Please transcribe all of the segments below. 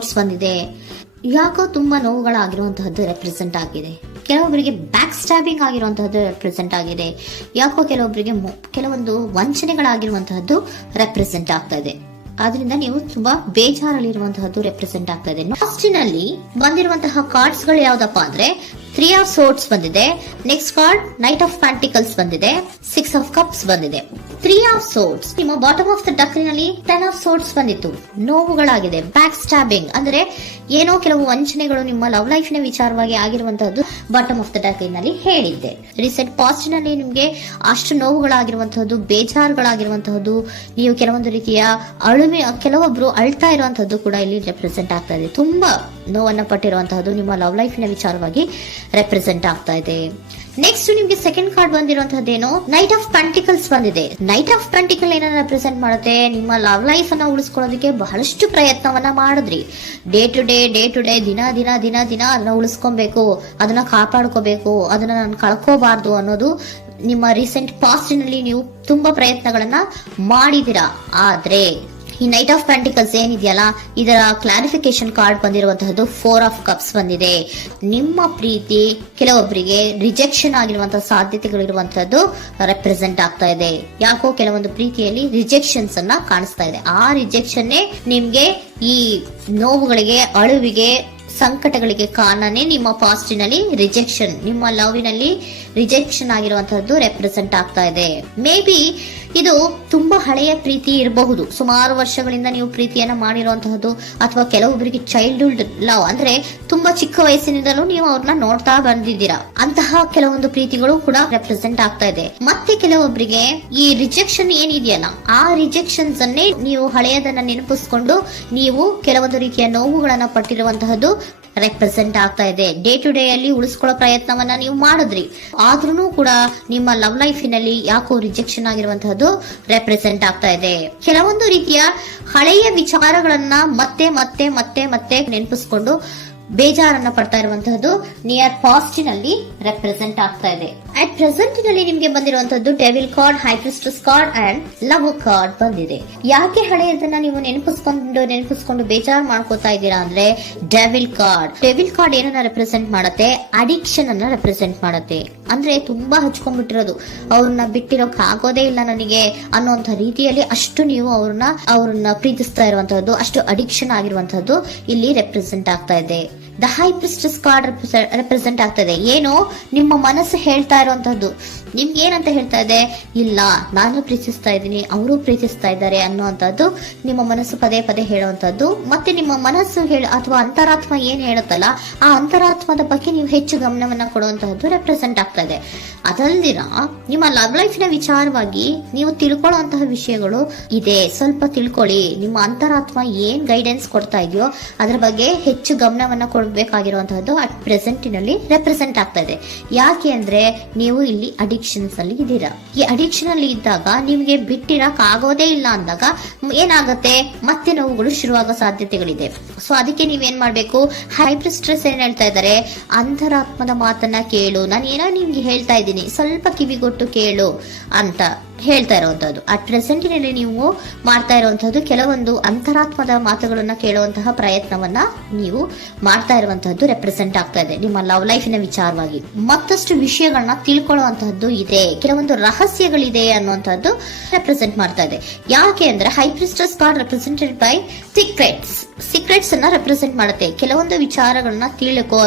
Sorts ಬಂದಿದೆ. ಯಾಕೋ ತುಂಬಾ ನೋವುಗಳಾಗಿರುವಂತಹದ್ದು ರೆಪ್ರೆಸೆಂಟ್ ಆಗಿದೆ. ಕೆಲವೊಬ್ಬರಿಗೆ ಬ್ಯಾಕ್ ಸ್ಟ್ಯಾಬಿಂಗ್ ಆಗಿರುವಂತಹದ್ದು ರೆಪ್ರೆಸೆಂಟ್ ಆಗಿದೆ. ಯಾಕೋ ಕೆಲವೊಬ್ಬರಿಗೆ ಕೆಲವೊಂದು ವಂಚನೆಗಳಾಗಿರುವಂತಹದ್ದು ರೆಪ್ರೆಸೆಂಟ್ ಆಗ್ತಾ ಇದೆ. ಆದ್ರಿಂದ ನೀವು ತುಂಬಾ ಬೇಜಾರಲ್ಲಿರುವಂತಹದ್ದು ರೆಪ್ರೆಸೆಂಟ್ ಆಗ್ತಾ ಇದೆ. ಲಾಸ್ಟಿನಲ್ಲಿ ಬಂದಿರುವಂತಹ ಕಾರ್ಡ್ಸ್ ಗಳು ಯಾವ್ದಪ್ಪ ಅಂದ್ರೆ 3 ಆಫ್ ಸೋರ್ಟ್ಸ್ ಬಂದಿದೆ. Next card knight of pentacles ಬಂದಿದೆ. 6 ಆಫ್ ಕಪ್ಸ್ ಬಂದಿದೆ. 3 ಆಫ್ ಸೋರ್ಟ್ಸ್ ನಿಮ್ಮ ಬಾಟಮ್ ಆಫ್ ದ ಡಕ್ನಲ್ಲಿ 10 ಆಫ್ ಸೋರ್ಟ್ಸ್ ಬಂದಿತ್ತು. ನೋವುಗಳಾಗಿದೆ, ಬ್ಯಾಕ್ ಸ್ಟ್ಯಾಬಿಂಗ್ ಅಂದ್ರೆ ಏನೋ ಕೆಲವು ವಂಚನೆಗಳು ನಿಮ್ಮ ಲವ್ ಲೈಫ್ ನ ವಿಚಾರವಾಗಿ ಆಗಿರುವಂತಹದ್ದು ಬಾಟಮ್ ಆಫ್ ದ ಡಕ್ನಲ್ಲಿ ಹೇಳಿದ್ದೆ. ರೀಸೆಂಟ್ ಪಾಸ್ಟ್ ನಲ್ಲಿ ನಿಮ್ಗೆ ಅಷ್ಟು ನೋವುಗಳಾಗಿರುವಂತಹದ್ದು, ಬೇಜಾರುಗಳಾಗಿರುವಂತಹದ್ದು, ನೀವು ಕೆಲವೊಂದು ರೀತಿಯ ಕೆಲವೊಬ್ರು ಅಳ್ತಾ ಇರುವಂತಹದ್ದು ಕೂಡ ಇಲ್ಲಿ ರೆಪ್ರೆಸೆಂಟ್ ಆಗ್ತಾ ಇದೆ. ತುಂಬಾ ನೋವನ್ನ ಪಟ್ಟಿರುವಂತಹದ್ದು ನಿಮ್ಮ ಲವ್ ಲೈಫ್ ನ ವಿಚಾರವಾಗಿ ರೆಪ್ರೆಸೆಂಟ್ ಆಗ್ತಾ ಇದೆ. ನೆಕ್ಸ್ಟ್ ನಿಮ್ಗೆ ಸೆಕೆಂಡ್ ಕಾರ್ಡ್ ಬಂದಿರುವಂತಹದ್ದೇನು ನೈಟ್ ಆಫ್ ಪೆಂಟಿಕಲ್ಸ್ ಬಂದಿದೆ. ನೈಟ್ ಆಫ್ ಪೆಂಟಿಕಲ್ ಏನನ್ನ ರೆಪ್ರೆಸೆಂಟ್ ಮಾಡುತ್ತೆ, ನಿಮ್ಮ ಲವ್ ಲೈಫ್ ಅನ್ನ ಉಳಿಸ್ಕೊಳ್ಳೋದಕ್ಕೆ ಬಹಳಷ್ಟು ಪ್ರಯತ್ನವನ್ನ ಮಾಡಿದ್ರಿ. ಡೇ ಟು ಡೇ ದಿನ ಅದನ್ನ ಉಳಿಸ್ಕೊಬೇಕು, ಅದನ್ನ ಕಾಪಾಡ್ಕೋಬೇಕು, ಅದನ್ನ ನಾನು ಕಳ್ಕೋಬಾರ್ದು ಅನ್ನೋದು ನಿಮ್ಮ ರೀಸೆಂಟ್ ಪಾಸ್ಟ್ ನಲ್ಲಿ ನೀವು ತುಂಬಾ ಪ್ರಯತ್ನಗಳನ್ನ ಮಾಡಿದಿರಾ. ಆದ್ರೆ ಈ ನೈಟ್ ಆಫ್ ಪ್ಯಾಂಟಿಕಲ್ಸ್ ಏನಿದೆಯಲ್ಲ, ಇದರ ಕ್ಲಾರಿಫಿಕೇಶನ್ ಕಾರ್ಡ್ ಬಂದಿರುವಂತಹದ್ದು 4 ಆಫ್ ಕಪ್ಸ್ ಬಂದಿದೆ. ನಿಮ್ಮ ಪ್ರೀತಿ ಕೆಲವೊಬ್ಬರಿಗೆ ರಿಜೆಕ್ಷನ್ ಆಗಿರುವಂತಹ ಸಾಧ್ಯತೆಗಳಿರುವಂತಹದ್ದು ರೆಪ್ರೆಸೆಂಟ್ ಆಗ್ತಾ ಇದೆ. ಯಾಕೋ ಕೆಲವೊಂದು ಪ್ರೀತಿಯಲ್ಲಿ ರಿಜೆಕ್ಷನ್ಸ್ ಅನ್ನ ಕಾಣಿಸ್ತಾ ಇದೆ. ಆ ರಿಜೆಕ್ಷನ್ ನಿಮ್ಗೆ ಈ ನೋವುಗಳಿಗೆ, ಅಳುವಿಗೆ, ಸಂಕಟಗಳಿಗೆ ಕಾರಣನೇ ನಿಮ್ಮ ಪಾಸ್ಟಿನಲ್ಲಿ ರಿಜೆಕ್ಷನ್, ನಿಮ್ಮ ಲವ್ನಲ್ಲಿ ರಿಜೆಕ್ಷನ್ ಆಗಿರುವಂತಹದ್ದು ರೆಪ್ರೆಸೆಂಟ್ ಆಗ್ತಾ ಇದೆ. ಮೇ ಬಿ ಇದು ತುಂಬಾ ಹಳೆಯ ಪ್ರೀತಿ ಇರಬಹುದು. ಸುಮಾರು ವರ್ಷಗಳಿಂದ ನೀವು ಪ್ರೀತಿಯನ್ನ ಮಾಡಿರುವಂತಹದ್ದು, ಅಥವಾ ಕೆಲವೊಬ್ಬರಿಗೆ ಚೈಲ್ಡ್ಹುಡ್ ಲವ್ ಅಂದ್ರೆ ತುಂಬಾ ಚಿಕ್ಕ ವಯಸ್ಸಿನಿಂದಲೂ ನೀವು ಅವ್ರನ್ನ ನೋಡ್ತಾ ಬಂದಿದ್ದೀರಾ. ಅಂತಹ ಕೆಲವೊಂದು ಪ್ರೀತಿಗಳು ಕೂಡ ರೆಪ್ರೆಸೆಂಟ್ ಆಗ್ತಾ ಇದೆ. ಮತ್ತೆ ಕೆಲವೊಬ್ಬರಿಗೆ ಈ ರಿಜೆಕ್ಷನ್ ಏನಿದೆಯಲ್ಲ, ಆ ರಿಜೆಕ್ಷನ್ಸ್ ಅನ್ನೇ ನೀವು ಹಳೆಯದನ್ನ ನೆನಪಿಸ್ಕೊಂಡು ನೀವು ಕೆಲವೊಂದು ರೀತಿಯ ನೋವುಗಳನ್ನ ಪಟ್ಟಿರುವಂತಹದ್ದು ರೆಪ್ರೆಸೆಂಟ್ ಆಗ್ತಾ ಇದೆ. ಡೇ ಟು ಡೇ ಅಲ್ಲಿ ಉಳಿಸ್ಕೊಳ್ಳೋ ಪ್ರಯತ್ನವನ್ನ ನೀವು ಮಾಡಿದ್ರಿ, ಆದ್ರೂ ಕೂಡ ನಿಮ್ಮ ಲವ್ ಲೈಫಿನಲ್ಲಿ ಯಾಕೋ ರಿಜೆಕ್ಷನ್ ಆಗಿರುವಂತಹದ್ದು ರೆಪ್ರೆಸೆಂಟ್ ಆಗ್ತಾ ಇದೆ. ಕೆಲವೊಂದು ರೀತಿಯ ಹಳೆಯ ವಿಚಾರಗಳನ್ನ ಮತ್ತೆ ಮತ್ತೆ ಮತ್ತೆ ಮತ್ತೆ ನೆನಪಿಸ್ಕೊಂಡು ಬೇಜಾರನ್ನ ಪಡ್ತಾ ಇರುವಂತಹದ್ದು ನಿಯರ್ ಪಾಸ್ಟಿನಲ್ಲಿ ರೆಪ್ರೆಸೆಂಟ್ ಆಗ್ತಾ ಇದೆ. ಅಟ್ ಪ್ರೆಸೆಂಟ್ ನಲ್ಲಿ ನಿಮ್ಗೆ ಬಂದಿರುವಂತಹದ್ದು devil card, high priestess card and love card ಬಂದಿದೆ. ಯಾಕೆ ಹಳೆಯದನ್ನ ನೀವು ನೆನಪಿಸ್ಕೊಂಡು ಬೇಜಾರು ಮಾಡ್ಕೋತಾ ಇದ್ದೀರಾ ಅಂದ್ರೆ, ಡೆವಿಲ್ ಕಾರ್ಡ್ ಏನನ್ನ ರೆಪ್ರೆಸೆಂಟ್ ಮಾಡುತ್ತೆ, ಅಡಿಕ್ಷನ್ ಅನ್ನ ರೆಪ್ರೆಸೆಂಟ್ ಮಾಡುತ್ತೆ. ಅಂದ್ರೆ ತುಂಬಾ ಹಚ್ಕೊಂಡ್ಬಿಟ್ಟಿರೋದು, ಅವ್ರನ್ನ ಬಿಟ್ಟಿರೋಕ್ ಆಗೋದೇ ಇಲ್ಲ ನನಗೆ ಅನ್ನೋಂಥ ರೀತಿಯಲ್ಲಿ ಅಷ್ಟು ನೀವು ಅವ್ರನ್ನ ಪ್ರೀತಿಸ್ತಾ ಇರುವಂತಹದ್ದು, ಅಷ್ಟು ಅಡಿಕ್ಷನ್ ಆಗಿರುವಂತಹದ್ದು ಇಲ್ಲಿ ರೆಪ್ರೆಸೆಂಟ್ ಆಗ್ತಾ ಇದೆ. The high priestess card represent ಆಗ್ತದೆ. ಏನು ನಿಮ್ಮ ಮನಸ್ಸು ಹೇಳ್ತಾ ಇರುವಂತಹದ್ದು, ನಿಮ್ಗೆ ಏನಂತ ಹೇಳ್ತಾ ಇದೆ, ಇಲ್ಲ ನಾನು ಪ್ರೀತಿಸ್ತಾ ಇದ್ದೀನಿ, ಅವರು ಪ್ರೀತಿಸ್ತಾ ಇದ್ದಾರೆ ಅನ್ನುವಂಥದ್ದು ನಿಮ್ಮ ಮನಸ್ಸು ಪದೇ ಪದೇ ಹೇಳುವಂತದ್ದು. ಮತ್ತೆ ನಿಮ್ಮ ಮನಸ್ಸು ಅಥವಾ ಅಂತರಾತ್ಮ ಏನ್ ಹೇಳುತ್ತಲ್ಲ, ಆ ಅಂತರಾತ್ಮದ ಬಗ್ಗೆ ನೀವು ಹೆಚ್ಚು ಗಮನವನ್ನ ಕೊಡುವಂತಹದ್ದು ರೆಪ್ರೆಸೆಂಟ್ ಆಗ್ತಾ ಇದೆ. ಅದಲ್ದಿರ ನಿಮ್ಮ ಲವ್ ಲೈಫ್ ನ ವಿಚಾರವಾಗಿ ನೀವು ತಿಳ್ಕೊಳ್ಳುವಂತಹ ವಿಷಯಗಳು ಇದೆ. ಸ್ವಲ್ಪ ತಿಳ್ಕೊಳ್ಳಿ. ನಿಮ್ಮ ಅಂತರಾತ್ಮ ಏನ್ ಗೈಡೆನ್ಸ್ ಕೊಡ್ತಾ ಇದೆಯೋ ಅದರ ಬಗ್ಗೆ ಹೆಚ್ಚು ಗಮನವನ್ನ ಕೊಡಬೇಕಾಗಿರುವಂತಹದ್ದು ಅಟ್ ಪ್ರೆಸೆಂಟಿನಲ್ಲಿ ರೆಪ್ರೆಸೆಂಟ್ ಆಗ್ತಾ ಇದೆ. ಯಾಕೆ ಅಂದ್ರೆ ನೀವು ಇಲ್ಲಿ ಅಡಿಕ್ಷನ್ಸ್ ಅಲ್ಲಿ ಇದ್ದೀರಾ. ಈ ಅಡಿಕ್ಷನ್ ಅಲ್ಲಿ ಇದ್ದಾಗ ನಿಮ್ಗೆ ಬಿಟ್ಟಿರಕ್ ಆಗೋದೇ ಇಲ್ಲ ಅಂದಾಗ ಏನಾಗುತ್ತೆ, ಮತ್ತೆ ನೋವುಗಳು ಶುರುವಾಗೋ ಸಾಧ್ಯತೆಗಳಿದೆ. ಸೊ ಅದಕ್ಕೆ ನೀವೇನ್ ಮಾಡ್ಬೇಕು, ಹೈಪರ್ ಸ್ಟ್ರೆಸ್ ಏನ್ ಹೇಳ್ತಾ ಇದ್ದಾರೆ, ಅಂತರಾತ್ಮದ ಮಾತನ್ನ ಕೇಳು, ನಾನು ಏನೋ ನಿಮ್ಗೆ ಹೇಳ್ತಾ ಇದ್ದೀನಿ, ಸ್ವಲ್ಪ ಕಿವಿಗೊಟ್ಟು ಕೇಳು ಅಂತ ಹೇಳ್ತಾ ಇರುವಂತದ್ದು. ಅಟ್ ಪ್ರೆಸೆಂಟಿನಲ್ಲಿ ನೀವು ಮಾಡ್ತಾ ಇರುವಂತಹದ್ದು ಕೆಲವೊಂದು ಅಂತರಾತ್ಮದ ಮಾತುಗಳನ್ನ ಕೇಳುವಂತಹ ಪ್ರಯತ್ನವನ್ನ ನೀವು ಮಾಡ್ತಾ ಇರುವಂತಹದ್ದು ರೆಪ್ರೆಸೆಂಟ್ ಆಗ್ತಾ ಇದೆ. ನಿಮ್ಮ ಲವ್ ಲೈಫಿನ ವಿಚಾರವಾಗಿ ಮತ್ತಷ್ಟು ವಿಷಯಗಳನ್ನ ತಿಳ್ಕೊಳ್ಳುವಂತಹದ್ದು ಇದೆ, ಕೆಲವೊಂದು ರಹಸ್ಯಗಳಿದೆ ಅನ್ನುವಂಥದ್ದು ರೆಪ್ರೆಸೆಂಟ್ ಮಾಡ್ತಾ ಇದೆ. ಯಾಕೆ ಅಂದ್ರೆ high priestess card represented by secrets ಅನ್ನ ರೆಪ್ರೆಸೆಂಟ್ ಮಾಡುತ್ತೆ. ಕೆಲವೊಂದು ವಿಚಾರಗಳನ್ನ ತಿಳ್ಕೊ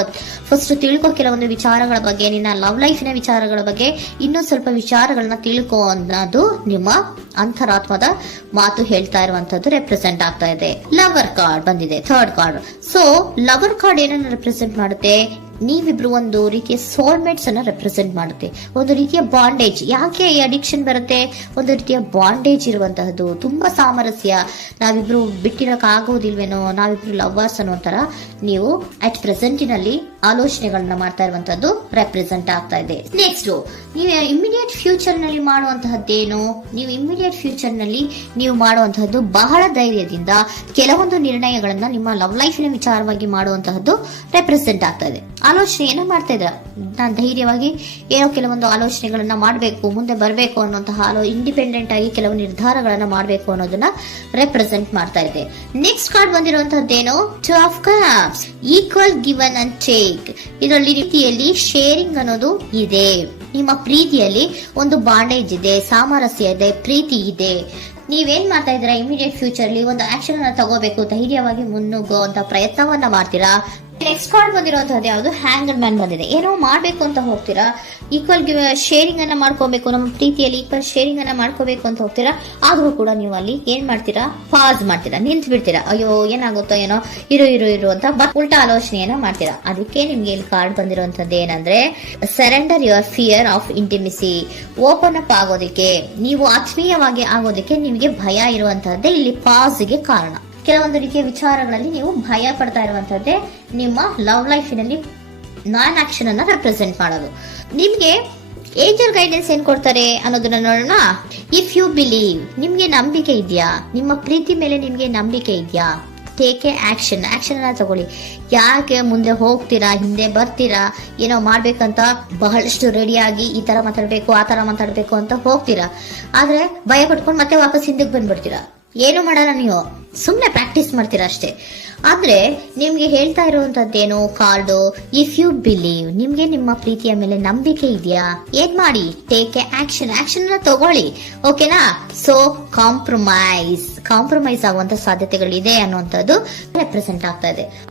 ಕೆಲವೊಂದು ವಿಚಾರಗಳ ಬಗ್ಗೆ, ನಿನ್ನ ಲವ್ ಲೈಫಿನ ವಿಚಾರಗಳ ಬಗ್ಗೆ ಇನ್ನೂ ಸ್ವಲ್ಪ ವಿಚಾರಗಳನ್ನ ತಿಳ್ಕೊ ಅನ್ನೋದು ನಿಮ್ಮ ಅಂತರಾತ್ಮದ ಮಾತು ಹೇಳ್ತಾ ಇರುವಂತದ್ದು ರೆಪ್ರೆಸೆಂಟ್ ಆಗ್ತಾ ಇದೆ. ಲವರ್ ಕಾರ್ಡ್ ಬಂದಿದೆ, third card. So lover card ಏನನ್ನ ರೆಪ್ರೆಸೆಂಟ್ ಮಾಡುತ್ತೆ, ನೀವಿಬ್ರು ಒಂದು ರೀತಿಯ ಸೋಲ್ಮೇಟ್ಸ್ ಅನ್ನ ರೆಪ್ರೆಸೆಂಟ್ ಮಾಡುತ್ತೆ, ಒಂದು ರೀತಿಯ ಬಾಂಡೇಜ್. ಯಾಕೆ ಈ ಅಡಿಕ್ಷನ್ ಬರುತ್ತೆ, ಒಂದು ರೀತಿಯ ಬಾಂಡೇಜ್ ಇರುವಂತಹದ್ದು, ತುಂಬಾ ಸಾಮರಸ್ಯ, ನಾವಿಬ್ರು ಬಿಟ್ಟಿರಕ್ ಆಗೋದಿಲ್ವೇನೋ, ನಾವಿಬ್ರು ಲವ್ವರ್ಸ್ ಅನ್ನೋ ತರ ನೀವು ಅಟ್ ಪ್ರೆಸೆಂಟಿನಲ್ಲಿ ಆಲೋಚನೆಗಳನ್ನ ಮಾಡ್ತಾ ಇರುವಂತದ್ದು ರೆಪ್ರೆಸೆಂಟ್ ಆಗ್ತಾ ಇದೆ. ನೆಕ್ಸ್ಟ್ ನೀವು ಇಮಿಡಿಯೇಟ್ ಫ್ಯೂಚರ್ ನಲ್ಲಿ ಮಾಡುವಂತಹದ್ದೇನು, ನೀವು ಇಮಿಡಿಯೇಟ್ ಫ್ಯೂಚರ್ ನಲ್ಲಿ ನೀವು ಮಾಡುವಂತಹದ್ದು ಬಹಳ ಧೈರ್ಯದಿಂದ ಕೆಲವೊಂದು ನಿರ್ಣಯಗಳನ್ನ ನಿಮ್ಮ ಲವ್ ಲೈಫಿನ ವಿಚಾರವಾಗಿ ಮಾಡುವಂತಹದ್ದು ರೆಪ್ರೆಸೆಂಟ್ ಆಗ್ತಾ ಇದೆ. ಆಲೋಚನೆಯನ್ನ ಮಾಡ್ತಾ ಇದ್ರ, ನಾನು ಧೈರ್ಯವಾಗಿ ಏನೋ ಕೆಲವೊಂದು ಆಲೋಚನೆಗಳನ್ನ ಮಾಡಬೇಕು, ಮುಂದೆ ಬರಬೇಕು ಅನ್ನುವಂತಹ ಇಂಡಿಪೆಂಡೆಂಟ್ ಆಗಿ ಕೆಲವು ನಿರ್ಧಾರಗಳನ್ನ ಮಾಡಬೇಕು ಅನ್ನೋದನ್ನ ರೆಪ್ರೆಸೆಂಟ್ ಮಾಡ್ತಾ ಇದೆ. ನೆಕ್ಸ್ಟ್ ಕಾರ್ಡ್ ಬಂದಿರುವಂತಹದ್ದೇನು, two of cups, equal given and take. ಇದರಲ್ಲಿ ರೀತಿಯಲ್ಲಿ ಶೇರಿಂಗ್ ಅನ್ನೋದು ಇದೆ. ನಿಮ್ಮ ಪ್ರೀತಿಯಲ್ಲಿ ಒಂದು ಬಾಂಡೇಜ್ ಇದೆ, ಸಾಮರಸ್ಯ ಇದೆ, ಪ್ರೀತಿ ಇದೆ. ನೀವೇನ್ ಮಾಡ್ತಾ ಇದ್ದೀರಾ, ಇಮಿಡಿಯೇಟ್ ಫ್ಯೂಚರ್ ಅಲ್ಲಿ ಒಂದು ಆಕ್ಷನ್ ಅನ್ನ ತಗೋಬೇಕು, ಧೈರ್ಯವಾಗಿ ಮುನ್ನುಗ್ಗುವಂತ ಪ್ರಯತ್ನವನ್ನ ಮಾಡ್ತೀರಾ. ನೆಕ್ಸ್ಟ್ ಕಾರ್ಡ್ ಬಂದಿರುವಂತಹದ್ದು ಯಾವುದು, ಹ್ಯಾಂಗರ್ ಮ್ಯಾನ್ ಬಂದಿದೆ. ಏನೋ ಮಾಡ್ಬೇಕು ಅಂತ ಹೋಗ್ತೀರಾ, ಈಕ್ವಲ್ ಶೇರಿಂಗ್ ಅನ್ನ ಮಾಡ್ಕೋಬೇಕು, ನಮ್ಮ ಪ್ರೀತಿಯಲ್ಲಿ ಈಕ್ವಲ್ ಶೇರಿಂಗ್ ಅನ್ನ ಮಾಡ್ಕೋಬೇಕು ಅಂತ ಹೋಗ್ತೀರಾ. ಆದ್ರೂ ಕೂಡ ನೀವು ಅಲ್ಲಿ ಏನ್ ಮಾಡ್ತೀರಾ, ಪಾಸ್ ಮಾಡ್ತೀರಾ, ನಿಂತು ಬಿಡ್ತೀರಾ. ಅಯ್ಯೋ ಏನಾಗುತ್ತೋ ಏನೋ, ಇರು ಅಂತ ಉಲ್ಟಾ ಆಲೋಚನೆಯನ್ನ ಮಾಡ್ತೀರಾ. ಅದಕ್ಕೆ ನಿಮ್ಗೆ ಇಲ್ಲಿ ಕಾರ್ಡ್ ಬಂದಿರುವಂತದ್ದು ಏನಂದ್ರೆ, surrender your fear of intimacy. Open up ಆಗೋದಕ್ಕೆ, ನೀವು ಆತ್ಮೀಯವಾಗಿ ಆಗೋದಕ್ಕೆ ನಿಮಗೆ ಭಯ ಇರುವಂತಹದ್ದೇ ಇಲ್ಲಿ ಪಾಸ್ಗೆ ಕಾರಣ. ಕೆಲವೊಂದು ರೀತಿಯ ವಿಚಾರಗಳಲ್ಲಿ ನೀವು ಭಯ ಪಡ್ತಾ ಇರುವಂತದ್ದೇ ನಿಮ್ಮ ಲವ್ ಲೈಫಿನಲ್ಲಿ ನಾನ್ ಆಕ್ಷನ್ ಅನ್ನ ರೆಪ್ರೆಸೆಂಟ್ ಮಾಡೋದು. ನಿಮ್ಗೆ ಏಂಜಲ್ ಗೈಡೆನ್ಸ್ ಏನ್ ಕೊಡ್ತಾರೆ ಅನ್ನೋದನ್ನ ನೋಡೋಣ. ಇಫ್ ಯು ಬಿಲೀವ್, ನಿಮ್ಗೆ ನಂಬಿಕೆ ಇದೆಯಾ, ನಿಮ್ಮ ಪ್ರೀತಿ ಮೇಲೆ ನಿಮ್ಗೆ ನಂಬಿಕೆ ಇದೆಯಾ, ಟೇಕ್ ಎ ಆಕ್ಷನ್ ಅನ್ನ ತಗೊಳ್ಳಿ. ಯಾಕೆ ಮುಂದೆ ಹೋಗ್ತೀರಾ, ಹಿಂದೆ ಬರ್ತೀರಾ, ಏನೋ ಮಾಡ್ಬೇಕಂತ ಬಹಳಷ್ಟು ರೆಡಿಯಾಗಿ ಈ ತರ ಮಾತಾಡ್ಬೇಕು ಆ ತರ ಮಾತಾಡ್ಬೇಕು ಅಂತ ಹೋಗ್ತೀರಾ. ಆದ್ರೆ ಭಯ ಪಟ್ಕೊಂಡು ಮತ್ತೆ ವಾಪಸ್ ಹಿಂದಕ್ಕೆ ಬಂದ್ಬಿಡ್ತೀರಾ. ಏನು ಮಾಡಲ್ಲ, ನೀವು ಸುಮ್ನೆ ಪ್ರಾಕ್ಟೀಸ್ ಮಾಡ್ತೀರಾ ಅಷ್ಟೇ. ಆದ್ರೆ ನಿಮ್ಗೆ ಹೇಳ್ತಾ ಇರುವಂತದ್ದೇನು ಕಾರ್ಡು, ಇಫ್ ಯು ಬಿಲೀವ್, ನಿಮ್ಗೆ ನಿಮ್ಮ ಪ್ರೀತಿಯ ಮೇಲೆ ನಂಬಿಕೆ ಇದೆಯಾ, ಏನ್ ಮಾಡಿ, ಟೇಕ್ ಎ ಆಕ್ಷನ್ ಅನ್ನ ತಗೊಳ್ಳಿ. ಓಕೆನಾ. ಸೊ ಕಾಂಪ್ರಮೈಸ್ ಆಗುವಂತ ಸಾಧ್ಯತೆಗಳಿದೆ ಅನ್ನುವಂಥದ್ದು ರೆಪ್ರೆಸೆಂಟ್ ಆಗ್ತಾ ಇದೆ.